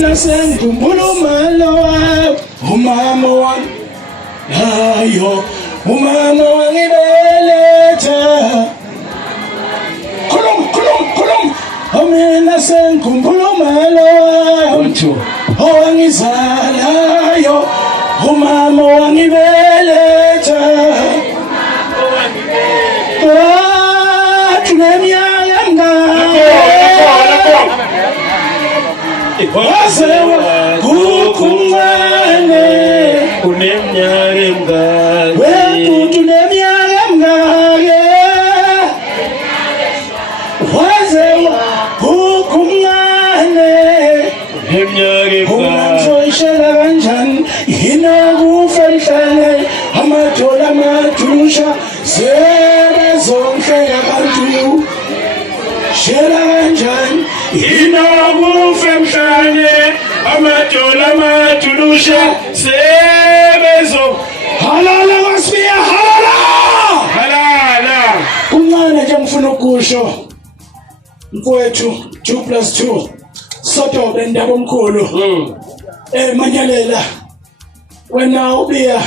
Nasengikhumbula umalo wami, umama wami, hayo umama wangibeletha. Khuluma. Mina sengikhumbula umalo wami, owangizalayo, umama wangibeletha. Tuneminyaka wazewa kukumane uneminyaka emingaki wethu uneminyaka emingaki wazewa kukumane uneminyaka ungamsoyishela kanjani yinakufa lihlale amadola amadulusha sebezonke abantu shela kanjani inakufa emhlane amadola amadulusha sebezo halala kwasibiya halala kuncane nje ngifuna ukusho mfowethu 2+2 sodobe ndaba omkhulu Manyalela wena ubiya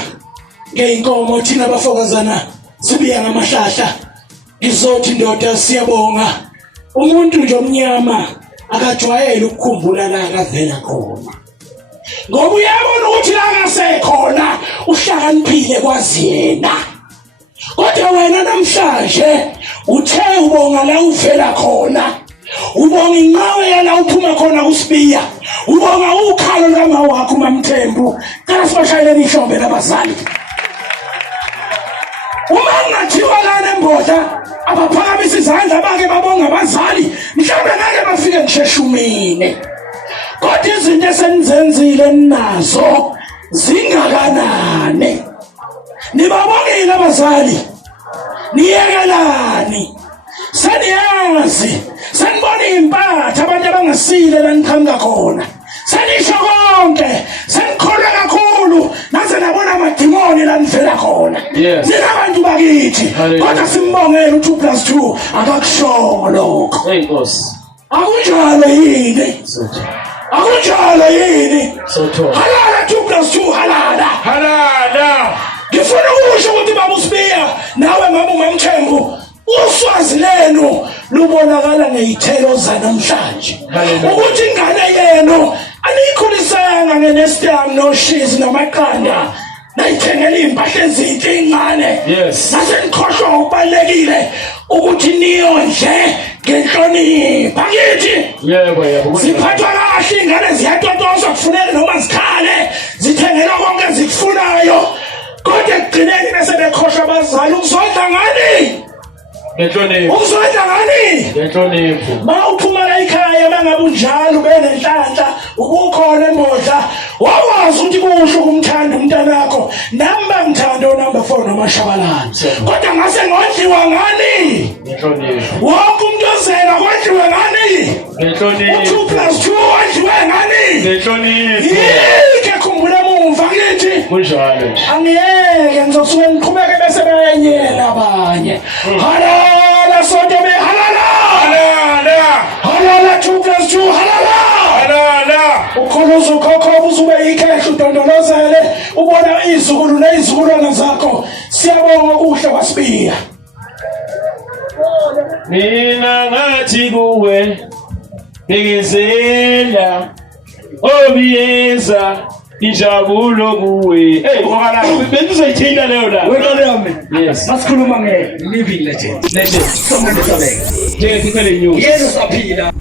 ngeinkomo thina abafokazana sibiya ngamahlahla izothi ndoda siyabonga umuntu nje omnyama akajwayele ukukhumbula la akavela khona ngoba uyabona ukuthi la ngasekhona uhlakaniphile kwazi yena kodwa wena namhlanje uthe ubonga la uvela khona ubonga inqawe yala uphuma khona kusibiya ubonga ukhalo lama wakho uMamthembu kana sibashayeleni ihlombe labazali uma ngathiwa lana embodla abaphakamisa izandla bake babonga abazali mhlawumbe ngeke bafike ngisheshumine kodwa izinto esenizenzile nazo zingakanani nibabongile abazali niyekelani seniyazi senibona impatha abantu abangasile la niqhamuka khona senisho konke senikholwa kakhulu naze nabona amadimoni la nivela khona ninabantu bakithi kodwa simbongele u2+2 akakushongo lokho akunjalo yini halala 2+2 halala ngifuna ukusho ukuthi baba uSibiya nawe mama uMamthembu uswazi lenu lubonakala ngeyithelo zanamhlanje ukuthi ingane yenu anikhulisanga ngenestam noshizi namaqanda nayithengela impahla ezinhle ingane nasenikhohlwa ukubalekile ukuthi niyondle ngenhlonipho akithi ziphathwa kahle ingane ziyatotoswa kufuneka noma zikhale zithengelwa konke ezikufunayo kodwa ekugcineni bese bekhohlwa abazali ukuzondla ngani ukuzondla ngani ma uphuma la ekhaya mangabe unjalo benenhlanhla ubukhona embodla wawazi ukuthi kuhle ukumthanda umntanakho namba ngithando number 4 nomashabalala kodwa ngase ngodliwa ngani wonke umuntu ozela kodliwe ngani u2+2 wadliwe ngani yike khumbula umva kithi kunjalo nje angiyeke ngizosuke ngiqhubeke bese bayenyela abanye halala sonke halala 2+2 halala ukhuluza ukhokho uzube ikhehla udondolozele ubona izukulu nezizukulwana zakho siyabonga kuhle kwaSibiya mina ngathi kuwe bekezela obiyeza injabulo kuwe wakala bengizoyithinta leyo la wena yami yes masikhuluma living legend someone is away nje sikhele news yena saphila